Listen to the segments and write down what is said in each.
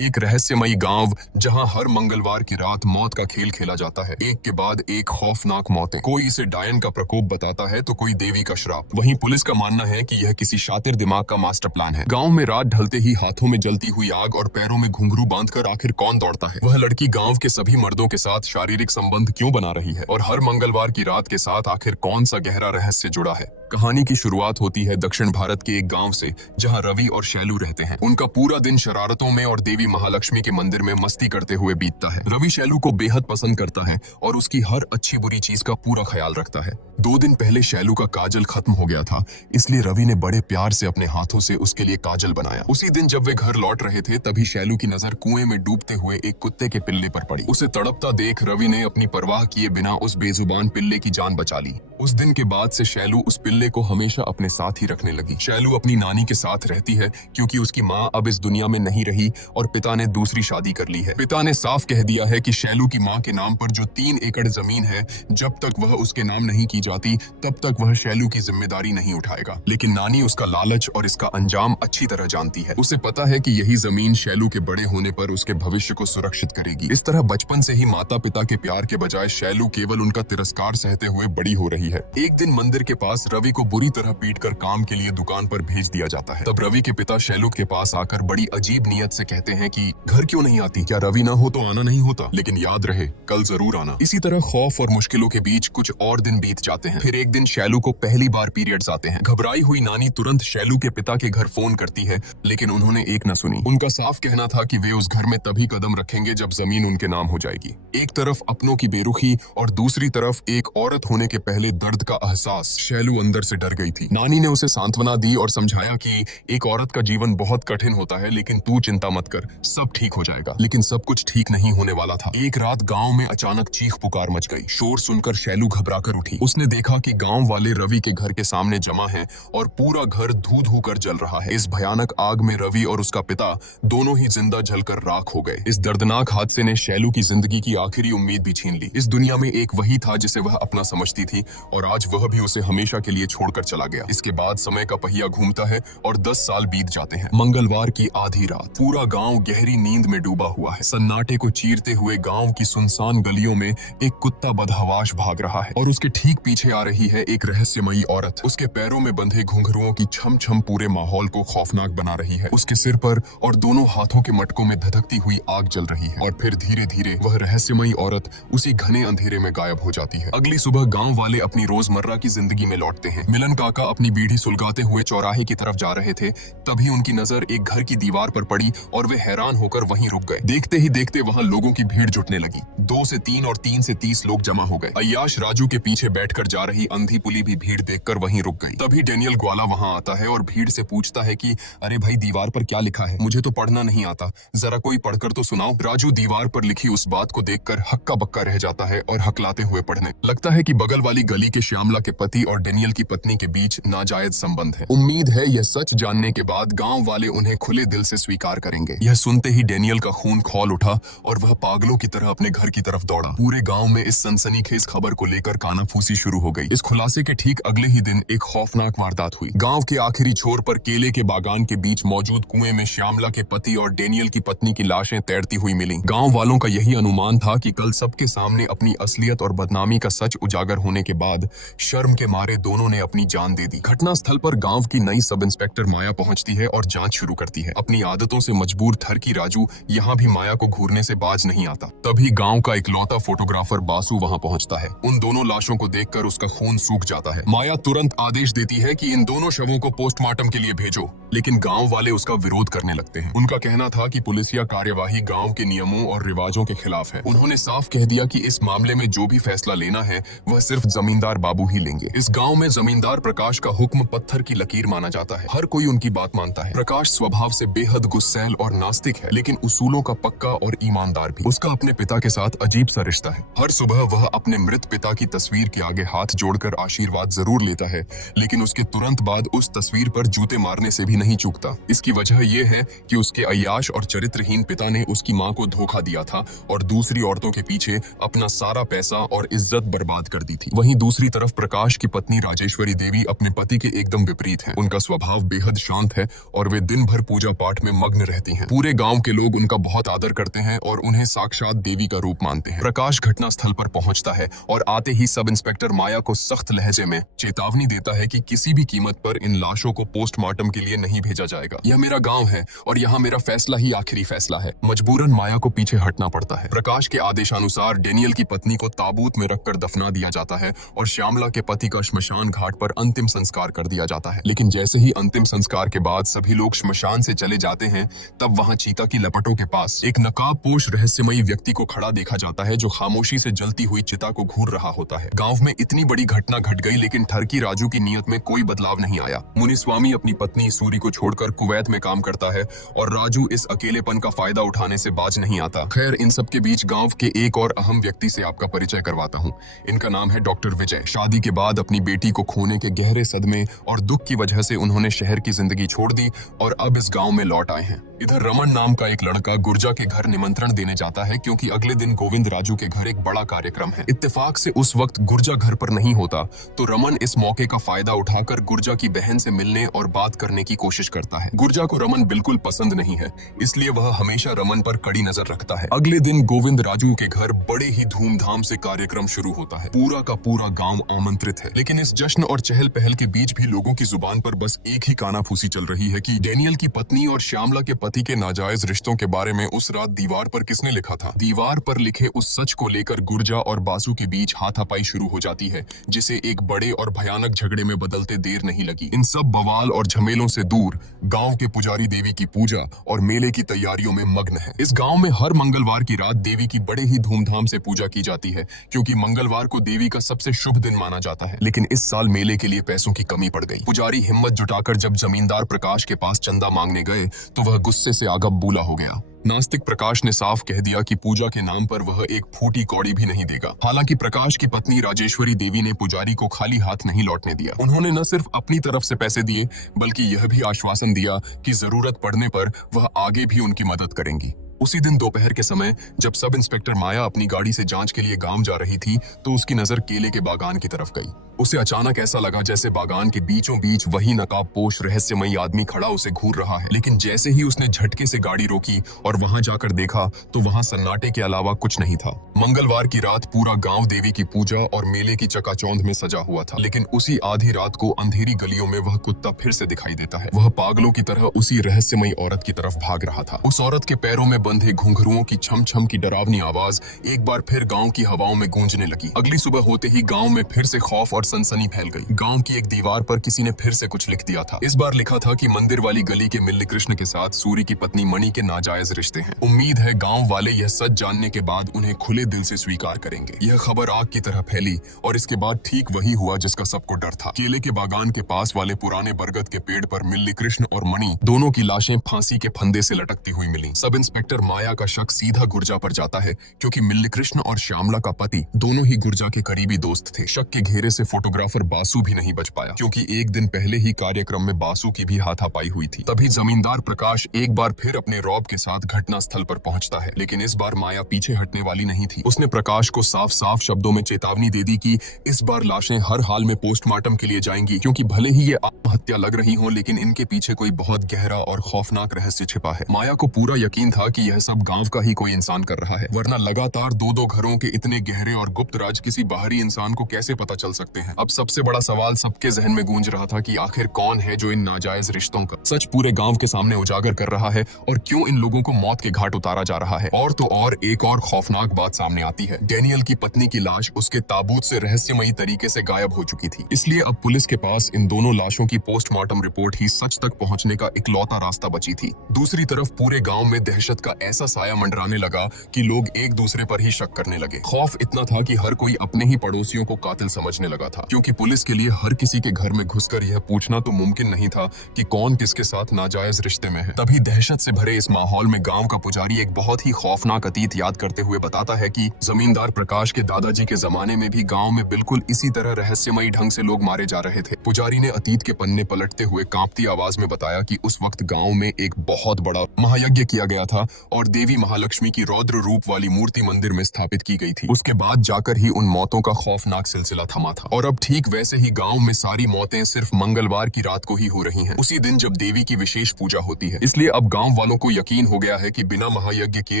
एक रहस्यमयी गांव जहां हर मंगलवार की रात मौत का खेल खेला जाता है, एक के बाद एक खौफनाक मौतें। कोई इसे डायन का प्रकोप बताता है तो कोई देवी का श्राप। वहीं पुलिस का मानना है कि यह किसी शातिर दिमाग का मास्टर प्लान है। गांव में रात ढलते ही हाथों में जलती हुई आग और पैरों में घुंघरू बांधकर आखिर कौन दौड़ता है? वह लड़की गांव के सभी मर्दों के साथ शारीरिक संबंध क्यों बना रही है और हर मंगलवार की रात के साथ आखिर कौन सा गहरा रहस्य जुड़ा है? कहानी की शुरुआत होती है दक्षिण भारत के एक गांव से, जहां रवि और शैलू रहते हैं। उनका पूरा दिन शरारतों में और देवी महालक्ष्मी के मंदिर में मस्ती करते हुए बीतता है। रवि शैलू को बेहद पसंद करता है और उसकी हर अच्छी बुरी चीज का पूरा ख्याल रखता है। 2 दिन पहले शैलू का काजल खत्म हो गया था, इसलिए रवि ने बड़े प्यार से अपने हाथों से उसके लिए काजल बनाया। उसी दिन जब वे घर लौट रहे थे, तभी शैलू की नजर कुएं में डूबते हुए एक कुत्ते के पिल्ले पर पड़ी। उसे तड़पता देख रवि ने अपनी परवाह किए बिना उस बेजुबान पिल्ले की जान बचा ली। उस दिन के बाद से शैलू उस पिल्ले को हमेशा अपने साथ ही रखने लगी। शैलू अपनी नानी के साथ रहती है क्योंकि उसकी माँ अब इस दुनिया में नहीं रही और पिता ने दूसरी शादी कर ली है। पिता ने साफ कह दिया है कि शैलू की माँ के नाम पर जो 3 एकड़ जमीन है, जब तक वह उसके नाम नहीं की जाती तब तक वह शैलू की जिम्मेदारी नहीं उठाएगा। लेकिन नानी उसका लालच और इसका अंजाम अच्छी तरह जानती है। उसे पता है कि यही जमीन शैलू के बड़े होने पर उसके भविष्य को सुरक्षित करेगी। इस तरह बचपन से ही माता पिता के प्यार के बजाय शैलू केवल उनका तिरस्कार सहते हुए बड़ी हो रही है। एक दिन मंदिर के पास रवि को बुरी तरह पीटकर काम के लिए दुकान पर भेज दिया जाता है। तब रवि के पिता शैलू के पास आकर बड़ी अजीब नियत से कहते हैं कि घर क्यों नहीं आती? क्या रवि ना हो तो आना नहीं होता? लेकिन याद रहे, कल जरूर आना। इसी तरह खौफ और मुश्किलों के बीच कुछ और दिन बीत जाते हैं। फिर एक दिन शैलू को पहली बार पीरियड्स आते हैं। घबराई हुई नानी तुरंत शैलू के पिता के घर फोन करती है, लेकिन उन्होंने एक न सुनी। उनका साफ कहना था कि वे उस घर में तभी कदम रखेंगे जब जमीन उनके नाम हो जाएगी। एक तरफ अपनों की बेरुखी और दूसरी तरफ एक औरत होने के पहले दर्द का एहसास। शैलू अंदर से डर गई थी। नानी ने उसे सांत्वना दी और समझाया कि एक औरत का जीवन बहुत कठिन होता है, लेकिन तू चिंता मत कर, सब ठीक हो जाएगा। लेकिन सब कुछ ठीक नहीं होने वाला था। एक रात गांव में अचानक चीख पुकार मच गई। शोर सुनकर शैलू घबराकर उठी। उसने देखा कि गांव वाले रवि के घर के सामने जमा हैं और पूरा घर धू धू कर जल रहा है। इस भयानक आग में रवि और उसका पिता दोनों ही जिंदा जलकर राख हो गए। इस दर्दनाक हादसे ने शैलू की जिंदगी की आखिरी उम्मीद भी छीन ली। इस दुनिया में एक वही था जिसे वह अपना समझती थी और आज वह भी उसे हमेशा के लिए छोड़कर चला गया। इसके बाद समय का पहिया घूमता है और 10 साल बीत जाते हैं। मंगलवार की आधी रात, पूरा गांव गहरी नींद में डूबा हुआ है। सन्नाटे को चीरते हुए गांव की सुनसान गलियों में एक कुत्ता बदहवाश भाग रहा है और उसके ठीक पीछे आ रही है एक रहस्यमयी औरत। उसके पैरों में बंधे घुंघरुओं की छम छम पूरे माहौल को खौफनाक बना रही है। उसके सिर पर और दोनों हाथों के मटकों में धधकती हुई आग जल रही है और फिर धीरे धीरे वह रहस्यमयी औरत उसी घने अंधेरे में गायब हो जाती है। अगली सुबह गांव वाले अपनी रोजमर्रा की जिंदगी में लौटते हैं। मिलन काका अपनी बीड़ी सुलगाते हुए चौराहे की तरफ जा रहे थे, तभी उनकी नजर एक घर की दीवार पर पड़ी और वे हैरान होकर वहीं रुक गए। देखते ही देखते वहां लोगों की भीड़ जुटने लगी। 2 से 3 और 3 से 30 लोग जमा हो गए। अय्याश राजू के पीछे बैठकर जा रही अंधी पुली भी भीड़ देखकर वहीं रुक गई। तभी डेनियल ग्वाला वहां आता है और भीड़ से पूछता है कि अरे भाई, दीवार पर क्या लिखा है? मुझे तो पढ़ना नहीं आता, जरा कोई पढ़कर तो सुनाओ। राजू दीवार पर लिखी उस बात को देखकर हक्का बक्का रह जाता है और हकलाते हुए पढ़ने लगता है कि बगल वाली गली के श्यामला के पति और डेनियल की पत्नी के बीच नाजायज संबंध है। उम्मीद है यह सच जानने के बाद गांव वाले उन्हें खुले दिल से स्वीकार करेंगे। यह सुनते ही डेनियल का खून खौल उठा और वह पागलों की तरह अपने घर की तरफ दौड़ा। पूरे गांव में इस सनसनीखेज खबर को लेकर कानाफूसी शुरू हो गई। इस खुलासे के ठीक अगले ही दिन एक खौफनाक वारदात हुई। गांव के आखिरी छोर पर केले के बागान के बीच मौजूद कुएं में श्यामला के पति और डेनियल की पत्नी की लाशें तैरती हुई मिली। गांव वालों का यही अनुमान था कि कल सबके सामने अपनी असलियत और बदनामी का सच उजागर होने के बाद शर्म के मारे दोनों ने अपनी जान दे दी। घटना स्थल पर गांव की नई सब इंस्पेक्टर माया पहुंचती है और जांच शुरू करती है। अपनी आदतों से मजबूर थरकी राजू यहाँ भी माया को घूरने से बाज नहीं आता। तभी गांव का इकलौता फोटोग्राफर बासु वहां पहुंचता है। उन दोनों लाशों को देखकर उसका खून सूख जाता है। माया तुरंत आदेश देती है कि इन दोनों शवों को पोस्टमार्टम के लिए भेजो, लेकिन गांव वाले उसका विरोध करने लगते हैं। उनका कहना था कि पुलिसिया कार्यवाही गांव के नियमों और रिवाजों के खिलाफ है। उन्होंने साफ कह दिया कि इस मामले में जो भी फैसला लेना है वह सिर्फ जमींदार बाबू ही लेंगे। इस गांव में जमींदार प्रकाश का हुक्म पत्थर की लकीर माना जाता है। हर कोई उनकी बात मानता है। प्रकाश स्वभाव से बेहद गुस्सैल और नास्तिक है, लेकिन उसूलों का पक्का और ईमानदार भी। उसका अपने पिता के साथ अजीब सा रिश्ता है। हर सुबह वह अपने मृत पिता की तस्वीर के आगे हाथ जोड़कर आशीर्वाद जरूर लेता है, लेकिन उसके तुरंत बाद उस तस्वीर पर जूते मारने से भी नहीं चूकता। इसकी वजह यह है कि उसके अय्याश और चरित्रहीन पिता ने उसकी माँ को धोखा दिया था और दूसरी औरतों के पीछे अपना सारा पैसा और इज्जत बर्बाद कर दी थी। वहीं दूसरी तरफ प्रकाश की पत्नी राजेश्वरी देवी अपने पति के एकदम विपरीत हैं। उनका स्वभाव बेहद शांत है और वे दिन भर पूजा पाठ में मग्न रहती हैं। पूरे पूरे गांव के लोग उनका बहुत आदर करते हैं और उन्हें साक्षात देवी का रूप मानते हैं। प्रकाश घटनास्थल पर पहुंचता है और आते ही सब इंस्पेक्टर माया को सख्त लहजे में चेतावनी देता है कि किसी भी कीमत पर इन लाशों को पोस्टमार्टम के लिए नहीं भेजा जाएगा। यह मेरा गांव है और यहाँ मेरा फैसला ही आखिरी फैसला है। मजबूरन माया को पीछे हटना पड़ता है। प्रकाश के आदेशानुसार डेनियल की पत्नी को ताबूत में रखकर दफना दिया जाता है और श्यामला के पति का श्मशान घाट पर अंतिम संस्कार कर दिया जाता है। लेकिन जैसे ही अंतिम संस्कार के बाद सभी लोग श्मशान से चले जाते हैं, तब वहां चीता की लपटों के पास एक नकाबपोश रहस्यमयी व्यक्ति को खड़ा देखा जाता है, जो खामोशी से जलती हुई चिता को घूर रहा होता है। गांव में इतनी बड़ी घटना घट गई, लेकिन ठरकी राजू की नीयत में कोई बदलाव नहीं आया। मुनिस्वामी अपनी पत्नी सूरी को छोड़कर कुवैत में काम करता है और राजू इस अकेलेपन का फायदा उठाने से बाज नहीं आता। खैर, इन सब के बीच गांव के एक और अहम व्यक्ति से आपका परिचय करवाता हूँ। इनका नाम है डॉक्टर विजय। शादी के बाद अपनी बेटी को खोने के गहरे सदमे और दुख की वजह से उन्होंने शहर की जिंदगी छोड़ दी और अब इस गांव में लौट आए हैं। इधर रमन नाम का एक लड़का गुर्जा के घर निमंत्रण देने जाता है, क्योंकि अगले दिन गोविंद राजू के घर एक बड़ा कार्यक्रम है। इत्तेफाक से उस वक्त गुर्जा घर पर नहीं होता, तो रमन इस मौके का फायदा उठाकर गुर्जा की बहन से मिलने और बात करने की कोशिश करता है। गुर्जा को रमन बिल्कुल पसंद नहीं है, इसलिए वह हमेशा रमन पर कड़ी नजर रखता है। अगले दिन गोविंद राजू के घर बड़े ही धूमधाम से कार्यक्रम शुरू होता है। पूरा का पूरा गांव आमंत्रित है, लेकिन इस जश्न और चहल पहल के बीच भी लोगों की जुबान पर बस एक ही कानाफूसी चल रही है कि डेनियल की पत्नी और श्यामला के पति के नाजायज रिश्तों के बारे में उस रात दीवार पर किसने लिखा था। दीवार पर लिखे उस सच को लेकर गुर्जा और बासु के बीच हाथापाई शुरू हो जाती है, जिसे एक बड़े और भयानक झगड़े में बदलते देर नहीं लगी। इन सब बवाल और झमेलों से दूर गांव के पुजारी देवी की पूजा और मेले की तैयारियों में मग्न है। इस गांव में हर मंगलवार की रात देवी की बड़े ही धूमधाम से पूजा की जाती है, क्योंकि मंगलवार को देवी का सबसे शुभ दिन माना जाता है। लेकिन इस साल मेले के लिए पैसों की कमी पड़ गई। पुजारी हिम्मत जुटाकर जब जमींदार प्रकाश के पास चंदा मांगने गए, तो वह गुस्से से आगा बूला हो गया। नास्तिक प्रकाश ने साफ कह दिया कि पूजा के नाम पर वह एक फूटी कौड़ी भी नहीं देगा। हालांकि प्रकाश की पत्नी राजेश्वरी देवी ने पुजारी को खाली हाथ नहीं लौटने दिया। उन्होंने न सिर्फ अपनी तरफ से पैसे दिए, बल्कि यह भी आश्वासन दिया कि जरूरत पड़ने पर वह आगे भी उनकी मदद करेंगी। उसी दिन दोपहर के समय जब सब इंस्पेक्टर माया अपनी गाड़ी से जांच के लिए गांव जा रही थी, तो उसकी नजर केले के बागान की तरफ गई। उसे अचानक ऐसा लगा जैसे बागान के बीचों बीच वही नकाबपोश रहस्यमयी आदमी खड़ा उसे घूर रहा है। लेकिन जैसे ही उसने झटके से गाड़ी रोकी और वहां जाकर देखा, तो वहां सन्नाटे के अलावा कुछ नहीं था। मंगलवार की रात पूरा गांव देवी की पूजा और मेले की चकाचौंध में सजा हुआ था। लेकिन उसी आधी रात को अंधेरी गलियों में वह कुत्ता फिर से दिखाई देता है। वह पागलों की तरह उसी रहस्यमयी औरत की तरफ भाग रहा था। उस औरत के पैरों में बंधे घुंघरुओं की छम छम की डरावनी आवाज एक बार फिर गांव की हवाओं में गूंजने लगी। अगली सुबह होते ही गांव में फिर से खौफ और सनसनी फैल गई। गांव की एक दीवार पर किसी ने फिर से कुछ लिख दिया था। इस बार लिखा था कि मंदिर वाली गली के मिल्ली कृष्ण के साथ सूरी की पत्नी मणि के नाजायज रिश्ते हैं। उम्मीद है गांव वाले यह सच जानने के बाद उन्हें खुले दिल से स्वीकार करेंगे। यह खबर आग की तरह फैली और इसके बाद ठीक वही हुआ जिसका सबको डर था। केले के बागान के पास वाले पुराने बरगद के पेड़ पर मिल्ली कृष्ण और मणि दोनों की लाशें फांसी के फंदे से लटकती हुई मिली। सब इंस्पेक्टर माया का शक सीधा गुर्जा पर जाता है, क्योंकि मिल्ली कृष्ण और श्यामला का पति दोनों ही गुर्जा के करीबी दोस्त थे। शक के घेरे से फोटोग्राफर बासु भी नहीं बच पाया, क्योंकि एक दिन पहले ही कार्यक्रम में बासु की भी हाथापाई हुई थी। तभी जमींदार प्रकाश एक बार फिर अपने रौब के साथ घटना स्थल पर पहुंचता है। लेकिन इस बार माया पीछे हटने वाली नहीं थी। उसने प्रकाश को साफ साफ शब्दों में चेतावनी दे दी कि इस बार लाशें हर हाल में पोस्टमार्टम के लिए जाएंगी, क्योंकि भले ही ये आत्महत्या लग रही हो, लेकिन इनके पीछे कोई बहुत गहरा और खौफनाक रहस्य छिपा है। माया को पूरा यकीन था कि यह सब गांव का ही कोई इंसान कर रहा है, वरना लगातार दो घरों के इतने गहरे और गुप्त राज किसी बाहरी इंसान को कैसे पता चल सकते हैं। अब सबसे बड़ा सवाल सबके जहन में गूंज रहा था कि आखिर कौन है जो इन नाजायज रिश्तों का सच पूरे गांव के सामने उजागर कर रहा है, और क्यों इन लोगों को मौत के घाट उतारा जा रहा है। और तो और एक और खौफनाक बात सामने आती है। डेनियल की पत्नी की लाश उसके ताबूत से रहस्यमयी तरीके से गायब हो चुकी थी। इसलिए अब पुलिस के पास इन दोनों लाशों की पोस्टमार्टम रिपोर्ट ही सच तक पहुंचने का इकलौता रास्ता बची थी। दूसरी तरफ पूरे गांव में दहशत का ऐसा साया मंडराने लगा कि लोग एक दूसरे पर ही शक करने लगे। खौफ इतना था कि हर कोई अपने ही पड़ोसियों को कातिल समझने लगा था, क्योंकि पुलिस के लिए हर किसी के घर में घुसकर यह पूछना तो मुमकिन नहीं था कि कौन किसके साथ नाजायज रिश्ते में है। तभी दहशत से भरे इस माहौल में गांव का पुजारी एक बहुत ही खौफनाक अतीत याद करते हुए बताता है कि जमींदार प्रकाश के दादाजी के जमाने में भी गांव में बिल्कुल इसी तरह रहस्यमयी ढंग से लोग मारे जा रहे थे। पुजारी ने अतीत के पन्ने पलटते हुए कांपती आवाज में बताया कि उस वक्त गांव में एक बहुत बड़ा महायज्ञ किया गया था और देवी महालक्ष्मी की रौद्र रूप वाली मूर्ति मंदिर में स्थापित की गई थी। उसके बाद जाकर ही उन मौतों का खौफनाक सिलसिला थमा था। और अब ठीक वैसे ही गांव में सारी मौतें सिर्फ मंगलवार की रात को ही हो रही हैं, उसी दिन जब देवी की विशेष पूजा होती है। इसलिए अब गांव वालों को यकीन हो गया है कि बिना महायज्ञ के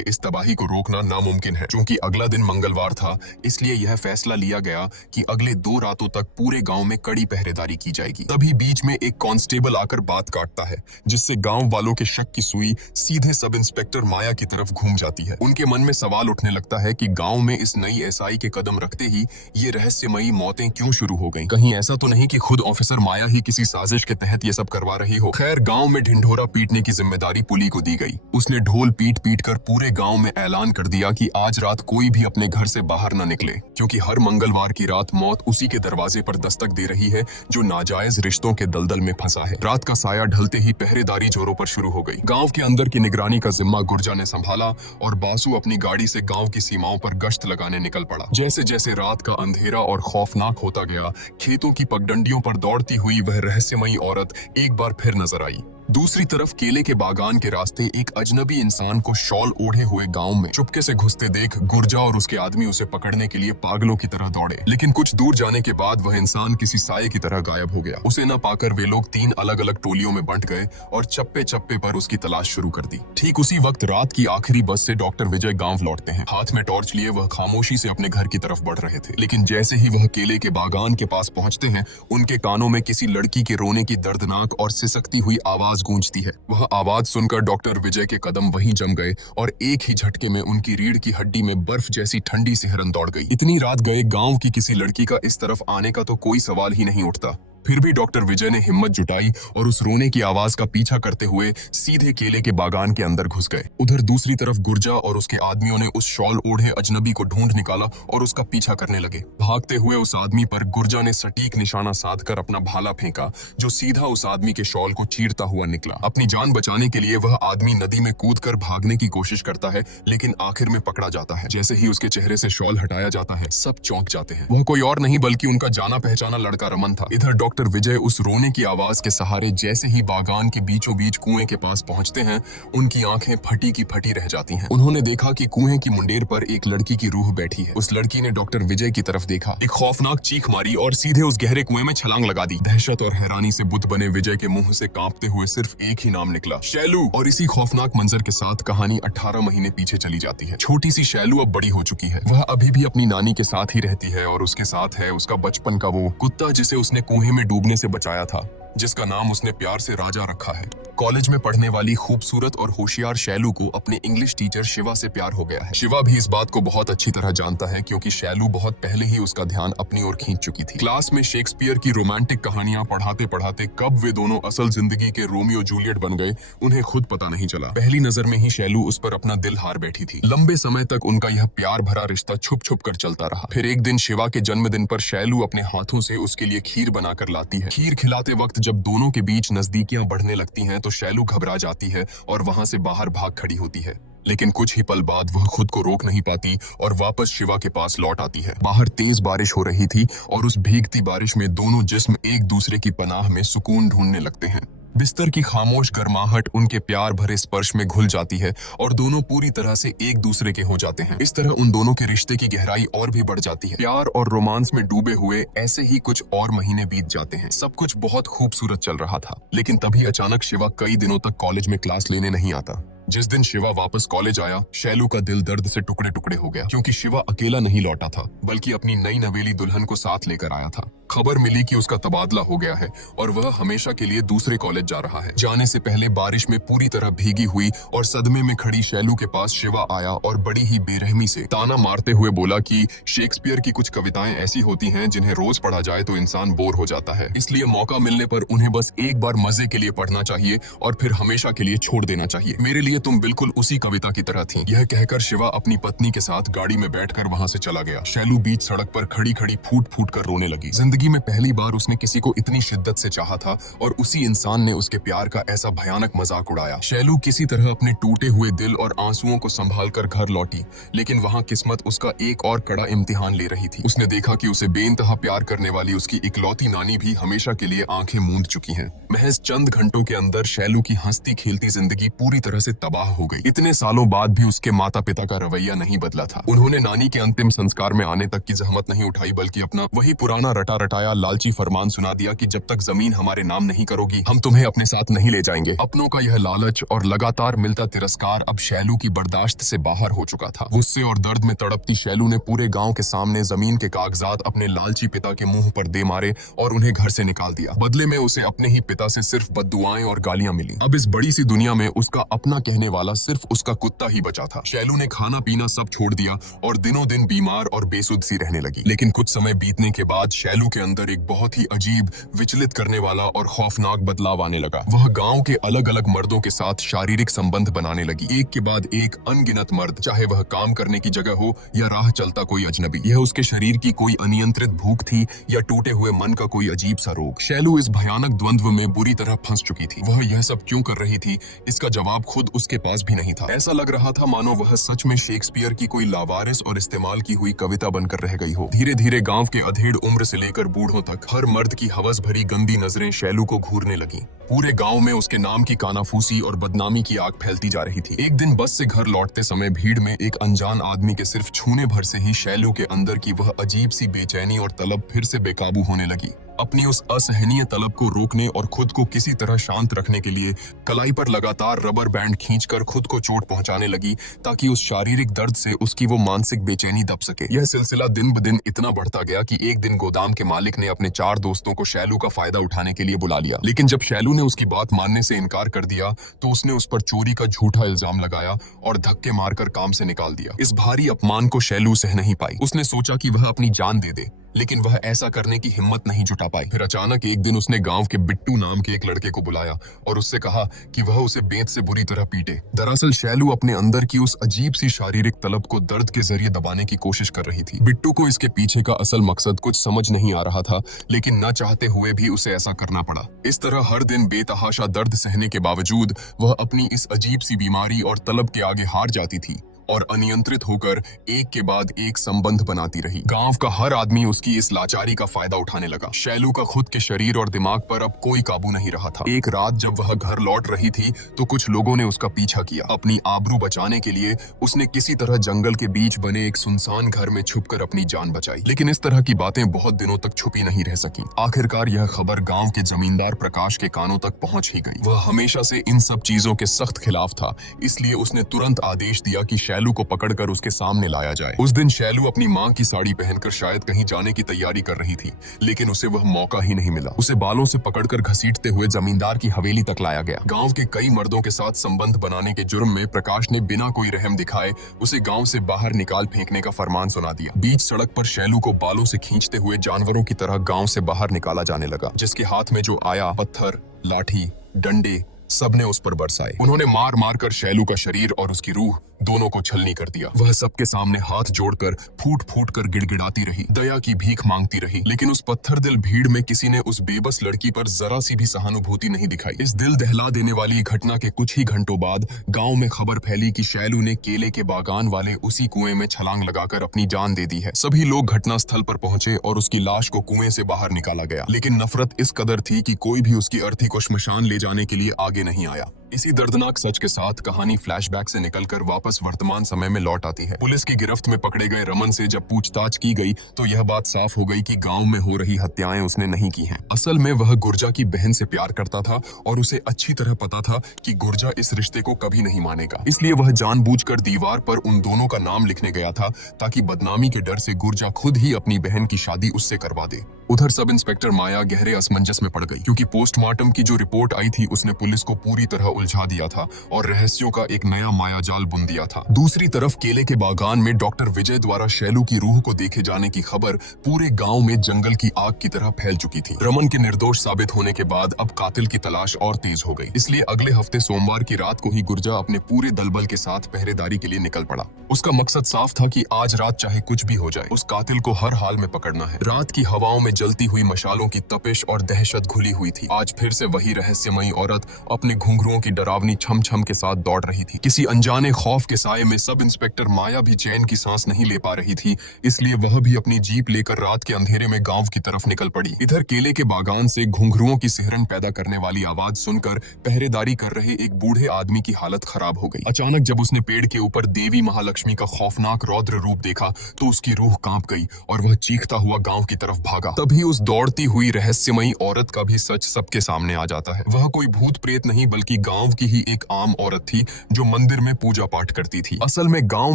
इस तबाही को रोकना नामुमकिन है। चूंकि अगला दिन मंगलवार था, इसलिए यह फैसला लिया गया कि अगले 2 रातों तक पूरे गांव में कड़ी पहरेदारी की जाएगी। तभी बीच में एक कांस्टेबल आकर बात काटता है, जिससे गांव वालों के शक की सुई सीधे सब इंस्पेक्टर माया की तरफ घूम जाती है। उनके मन में सवाल उठने लगता है कि गांव में इस नई एसआई के कदम रखते ही ये रहस्यमयी मौतें क्यों शुरू हो गईं? कहीं ऐसा तो नहीं कि खुद ऑफिसर माया ही किसी साजिश के तहत ये सब करवा रही हो। खैर, गांव में ढिंढोरा पीटने की जिम्मेदारी पुली को दी गई। उसने ढोल पीट पीट कर पूरे गांव में ऐलान कर दिया कि आज रात कोई भी अपने घर से बाहर न निकले, क्योंकि हर मंगलवार की रात मौत उसी के दरवाजे पर दस्तक दे रही है जो नाजायज रिश्तों के दलदल में फंसा है। रात का साया ढलते ही पहरेदारी जोरों पर शुरू हो गई। गांव के अंदर की निगरानी का जिम्मा गुर्जा ने संभाला और बासु अपनी गाड़ी से गांव की सीमाओं पर गश्त लगाने निकल पड़ा। जैसे जैसे रात का अंधेरा और खौफनाक होता गया, खेतों की पगडंडियों पर दौड़ती हुई वह रहस्यमयी औरत एक बार फिर नजर आई। दूसरी तरफ केले के बागान के रास्ते एक अजनबी इंसान को शॉल ओढ़े हुए गांव में चुपके से घुसते देख गुर्जा और उसके आदमी उसे पकड़ने के लिए पागलों की तरह दौड़े। लेकिन कुछ दूर जाने के बाद वह इंसान किसी साये की तरह गायब हो गया। उसे न पाकर वे लोग 3 अलग अलग टोलियों में बंट गए और चप्पे चप्पे पर उसकी तलाश शुरू कर दी। ठीक उसी वक्त रात की आखिरी बस से डॉक्टर विजय गांव लौटते हैं। हाथ में टॉर्च लिए वह खामोशी से अपने घर की तरफ बढ़ रहे थे, लेकिन जैसे ही वह केले के बागान के पास पहुंचते हैं, उनके कानों में किसी लड़की के रोने की दर्दनाक और सिसकती हुई आवाज गूंजती है। वह आवाज सुनकर डॉक्टर विजय के कदम वहीं जम गए और एक ही झटके में उनकी रीढ़ की हड्डी में बर्फ जैसी ठंडी सिहरन दौड़ गई। इतनी रात गए गांव की किसी लड़की का इस तरफ आने का तो कोई सवाल ही नहीं उठता। फिर भी डॉक्टर विजय ने हिम्मत जुटाई और उस रोने की आवाज का पीछा करते हुए सीधे केले के बागान के अंदर घुस गए। उधर दूसरी तरफ गुर्जा और उसके आदमियों ने उस शॉल ओढ़े अजनबी को ढूंढ निकाला और उसका पीछा करने लगे। भागते हुए उस आदमी पर गुर्जा ने सटीक निशाना साधकर अपना भाला फेंका, जो सीधा उस आदमी के शॉल को चीरता हुआ निकला। अपनी जान बचाने के लिए वह आदमी नदी में कूदकर भागने की कोशिश करता है, लेकिन आखिर में पकड़ा जाता है। जैसे ही उसके चेहरे से शॉल हटाया जाता है, सब चौंक जाते हैं। वह कोई और नहीं बल्कि उनका जाना पहचाना लड़का रमन था। इधर डॉक्टर विजय उस रोने की आवाज के सहारे जैसे ही बागान के बीचों बीच कुएं के पास पहुंचते हैं, उनकी आंखें फटी की फटी रह जाती हैं। उन्होंने देखा कि कुएं की मुंडेर पर एक लड़की की रूह बैठी है। उस लड़की ने डॉक्टर विजय की तरफ देखा, एक खौफनाक चीख मारी और सीधे उस गहरे कुएं में छलांग लगा दी। दहशत और हैरानी से बुत बने विजय के मुंह से कांपते हुए सिर्फ एक ही नाम निकला, शैलू। और इसी खौफनाक मंजर के साथ कहानी 18 महीने पीछे चली जाती है। छोटी सी शैलू अब बड़ी हो चुकी है। वह अभी भी अपनी नानी के साथ ही रहती है और उसके साथ है उसका बचपन का वो कुत्ता जिसे उसने कुएं में डूबने से बचाया था, जिसका नाम उसने प्यार से राजा रखा है। कॉलेज में पढ़ने वाली खूबसूरत और होशियार शैलू को अपने इंग्लिश टीचर शिवा से प्यार हो गया है। शिवा भी इस बात को बहुत अच्छी तरह जानता है, क्योंकि शैलू बहुत पहले ही उसका ध्यान अपनी ओर खींच चुकी थी। क्लास में शेक्सपियर की रोमांटिक कहानियां पढ़ाते पढ़ाते कब वे दोनों असल जिंदगी के रोमियो जूलियट बन गए, उन्हें खुद पता नहीं चला। पहली नजर में ही शैलू उस पर अपना दिल हार बैठी थी। लंबे समय तक उनका यह प्यार भरा रिश्ता छुप छुप कर चलता रहा। फिर एक दिन शिवा के जन्मदिन पर शैलू अपने हाथों से उसके लिए खीर बनाकर लाती है। खीर खिलाते वक्त जब दोनों के बीच नजदीकियां बढ़ने लगती हैं, तो शैलू घबरा जाती है और वहां से बाहर भाग खड़ी होती है। लेकिन कुछ ही पल बाद वह खुद को रोक नहीं पाती और वापस शिवा के पास लौट आती है। बाहर तेज बारिश हो रही थी और उस भीगती बारिश में दोनों जिस्म एक दूसरे की पनाह में सुकून ढूंढने लगते हैं। बिस्तर की खामोश गर्माहट उनके प्यार भरे स्पर्श में घुल जाती है और दोनों पूरी तरह से एक दूसरे के हो जाते हैं। इस तरह उन दोनों के रिश्ते की गहराई और भी बढ़ जाती है। प्यार और रोमांस में डूबे हुए ऐसे ही कुछ और महीने बीत जाते हैं। सब कुछ बहुत खूबसूरत चल रहा था, लेकिन तभी अचानक शिवा कई दिनों तक कॉलेज में क्लास लेने नहीं आता। जिस दिन शिवा वापस कॉलेज आया, शैलू का दिल दर्द से टुकड़े टुकड़े हो गया, क्योंकि शिवा अकेला नहीं लौटा था, बल्कि अपनी नई नवेली दुल्हन को साथ लेकर आया था। खबर मिली कि उसका तबादला हो गया है और वह हमेशा के लिए दूसरे कॉलेज जा रहा है। जाने से पहले बारिश में पूरी तरह भीगी हुई और सदमे में खड़ी शैलू के पास शिवा आया और बड़ी ही बेरहमी से ताना मारते हुए बोला कि शेक्सपियर की कुछ कविताएं ऐसी होती हैं जिन्हें रोज पढ़ा जाए तो इंसान बोर हो जाता है, इसलिए मौका मिलने पर उन्हें बस एक बार मजे के लिए पढ़ना चाहिए और फिर हमेशा के लिए छोड़ देना चाहिए। मेरे लिए तुम बिल्कुल उसी कविता की तरह थी। यह कहकर शिवा अपनी पत्नी के साथ गाड़ी में बैठकर वहां से चला गया। शैलू बीच सड़क पर खड़ी खड़ी फूट फूट कर रोने लगी। जिंदगी में पहली बार उसने किसी को इतनी शिद्दत से चाहा था और उसी इंसान ने उसके प्यार का ऐसा भयानक मजाक उड़ाया। शैलू किसी तरह अपने टूटे हुए दिल और आंसुओं को संभाल कर घर लौटी, लेकिन वहां किस्मत उसका एक और कड़ा इम्तिहान ले रही थी। उसने देखा कि उसे बेइंतहा प्यार करने वाली उसकी इकलौती नानी भी हमेशा के लिए आंखें मूंद चुकी हैं। महज चंद घंटों के अंदर शैलू की हंसती खेलती जिंदगी पूरी तरह से तबाह हो गई। इतने सालों बाद भी उसके माता पिता का रवैया नहीं बदला था। उन्होंने नानी के अंतिम संस्कार में आने तक की जहमत नहीं उठाई, बल्कि अपना वही पुराना रटा रटाया लालची फरमान सुना दिया कि जब तक जमीन हमारे नाम नहीं करोगी हम तुम्हें अपने साथ नहीं ले जाएंगे। अपनों का यह लालच और लगातार मिलता तिरस्कार अब शैलू की बर्दाश्त से बाहर हो चुका था। गुस्से और दर्द में तड़पती शैलू ने पूरे गांव के सामने जमीन के कागजात अपने लालची पिता के मुंह पर दे मारे और उन्हें घर से निकाल दिया। बदले में उसे अपने ही पिता से सिर्फ बद्दुआएं और गालियां मिली। अब इस बड़ी सी दुनिया में उसका अपना कहने वाला सिर्फ उसका कुत्ता ही बचा था। शैलू ने खाना पीना सब छोड़ दिया और दिनों दिन बीमार और बेसुध सी रहने लगी। लेकिन कुछ समय बीतने के बाद शैलू के अंदर एक बहुत ही अजीब, विचलित करने वाला और खौफनाक बदलाव आने लगा। वह गांव के अलग अलग मर्दों के साथ शारीरिक संबंध बनाने लगी, एक के बाद एक अनगिनत मर्द, चाहे वह काम करने की जगह हो या राह चलता कोई अजनबी। यह उसके शरीर की कोई अनियंत्रित भूख थी या टूटे हुए मन का कोई अजीब सा रोग। शैलू इस भयानक द्वंद्व में बुरी तरह फंस चुकी थी। वह यह सब क्यों कर रही थी, इसका जवाब खुद उसके पास भी नहीं था। ऐसा लग रहा था मानो वह सच में शेक्सपियर की कोई लावारिस और इस्तेमाल की हुई कविता बनकर रह गई हो। धीरे धीरे गांव के अधेड़ उम्र से लेकर बूढ़ों तक हर मर्द की हवस भरी गंदी नजरें शैलू को घूरने लगी। पूरे गांव में उसके नाम की कानाफूसी और बदनामी की आग फैलती जा रही थी। एक दिन बस से घर लौटते समय भीड़ में एक अनजान आदमी के सिर्फ छूने भर से ही शैलू के अंदर की वह अजीब सी बेचैनी और तलब फिर से बेकाबू होने लगी। अपनी उस असहनीय तलब को रोकने और खुद को किसी तरह शांत रखने के लिए कलाई पर लगातार रबर बैंड खींचकर खुद को चोट पहुंचाने लगी, ताकि उस शारीरिक दर्द से उसकी वो मानसिक बेचैनी दब सके। यह सिलसिला दिन ब दिन इतना बढ़ता गया कि एक दिन गोदाम के मालिक ने अपने 4 दोस्तों को शैलू का फायदा उठाने के लिए बुला लिया। लेकिन जब शैलू ने उसकी बात मानने से इनकार कर दिया तो उसने उस पर चोरी का झूठा इल्जाम लगाया और धक्के मारकर काम से निकाल दिया। इस भारी अपमान को शैलू सह नहीं पाई। उसने सोचा कि वह अपनी जान दे दे, लेकिन वह ऐसा करने की हिम्मत नहीं जुटा पाई। फिर अचानक एक दिन उसने गांव के बिट्टू नाम के एक लड़के को बुलाया और उससे कहा कि वह उसे बेंत से बुरी तरह पीटे। दरअसल शैलू अपने अंदर की उस अजीब सी शारीरिक तलब को दर्द के जरिए दबाने की कोशिश कर रही थी। बिट्टू को इसके पीछे का असल मकसद कुछ समझ नहीं आ रहा था, लेकिन न चाहते हुए भी उसे ऐसा करना पड़ा। इस तरह हर दिन बेतहाशा दर्द सहने के बावजूद वह अपनी इस अजीब सी बीमारी और तलब के आगे हार जाती थी और अनियंत्रित होकर एक के बाद एक संबंध बनाती रही। गांव का हर आदमी उसकी इस लाचारी का फायदा उठाने लगा। शैलू का खुद के शरीर और दिमाग पर अब कोई काबू नहीं रहा था। एक रात जब वह घर लौट रही थी तो कुछ लोगों ने उसका पीछा किया। अपनी आबरू बचाने के लिए उसने किसी तरह जंगल के बीच बने एक सुनसान घर में छुपकर अपनी जान बचाई। लेकिन इस तरह की बातें बहुत दिनों तक छुपी नहीं रह सकी। आखिरकार यह खबर गांव के जमींदार प्रकाश के कानों तक पहुंच ही गई। वह हमेशा से इन सब चीजों के सख्त खिलाफ था, इसलिए उसने तुरंत आदेश दिया कि शैलू को पकड़कर उसके सामने लाया जाए। उस दिन शैलू अपनी मां की साड़ी पहनकर शायद कहीं जाने की तैयारी कर रही थी, लेकिन उसे वह मौका ही नहीं मिला। उसे बालों से पकड़कर घसीटते हुए जमींदार की हवेली तक लाया गया। गांव के कई मर्दों के साथ संबंध बनाने के जुर्म में प्रकाश ने बिना कोई रहम दिखाए उसे गांव से बाहर निकाल फेंकने का फरमान सुना दिया। बीच सड़क पर शैलू को बालों से खींचते हुए जानवरों की तरह गांव से बाहर निकाला जाने लगा। जिसके हाथ में जो आया, पत्थर, लाठी, डंडे सबने उस पर बरसाए। उन्होंने मार मार कर शैलू का शरीर और उसकी रूह दोनों को छलनी कर दिया। वह सबके सामने हाथ जोड़कर फूट फूट कर गिड़गिड़ाती रही, दया की भीख मांगती रही। लेकिन उस पत्थर दिल भीड़ में किसी ने उस बेबस लड़की पर जरा सी भी सहानुभूति नहीं दिखाई। इस दिल दहला देने वाली घटना के कुछ ही घंटों बाद गांव में खबर फैली कि शैलू ने केले के बागान वाले उसी कुएं में छलांग लगाकर अपनी जान दे दी है। सभी लोग घटना स्थल पर पहुंचे और उसकी लाश को कुएं से बाहर निकाला गया। लेकिन नफरत इस कदर थी कि कोई भी उसकी अर्थी को श्मशान ले जाने के लिए आगे नहीं आया। इसी दर्दनाक सच के साथ कहानी फ्लैशबैक से निकलकर वापस वर्तमान समय में लौट आती है। पुलिस की गिरफ्त में पकड़े गए रमन से जब पूछताछ की गई तो यह बात साफ हो गई कि गांव में हो रही हत्याएं उसने नहीं की हैं। असल में वह गुर्जा की बहन से प्यार करता था और उसे अच्छी तरह पता था कि गुर्जा इस रिश्ते को कभी नहीं मानेगा। इसलिए वह जानबूझकर दीवार पर उन दोनों का नाम लिखने गया था, ताकि बदनामी के डर से गुर्जा खुद ही अपनी बहन की शादी उससे करवा दे। उधर सब इंस्पेक्टर माया गहरे असमंजस में पड़ गई, क्योंकि पोस्टमार्टम की जो रिपोर्ट आई थी उसने पुलिस को पूरी तरह उलझा दिया था और रहस्यों का एक नया मायाजाल बुन दिया था। दूसरी तरफ केले के बागान में डॉक्टर विजय द्वारा शैलू की रूह को देखे जाने की खबर पूरे गांव में जंगल की आग की तरह फैल चुकी थी। रमन के निर्दोष साबित होने के बाद अब कातिल की तलाश और तेज हो गई। इसलिए अगले हफ्ते सोमवार की रात को ही गुर्जा अपने पूरे दलबल के साथ पहरेदारी के लिए निकल पड़ा। उसका मकसद साफ था कि आज रात चाहे कुछ भी हो जाए, उस कातिल को हर हाल में पकड़ना है। रात की हवाओं में जलती हुई मशालों की तपिश और दहशत घुली हुई थी। आज फिर से वही रहस्यमयी औरत अपने घुंघरुओं की डरावनी छम छम के साथ दौड़ रही थी। किसी अनजाने खौफ के साए में सब इंस्पेक्टर माया भी चैन की सांस नहीं ले पा रही थी, इसलिए वह भी अपनी जीप लेकर रात के अंधेरे में गांव की तरफ निकल पड़ी। इधर केले के बागान से घुंघरुओं की सिहरन पैदा करने वाली आवाज सुनकर पहरेदारी कर रहे एक बूढ़े आदमी की हालत खराब हो गई। अचानक जब उसने पेड़ के ऊपर देवी महालक्ष्मी का खौफनाक रौद्र रूप देखा तो उसकी रूह कांप गई और वह चीखता हुआ गांव की तरफ भागा। तभी उस दौड़ती हुई रहस्यमयी औरत का भी सच सबके सामने आ जाता है। वह कोई भूत प्रेत नहीं बल्कि गांव की ही एक आम औरत थी जो मंदिर में पूजा पाठ करती थी। असल में गांव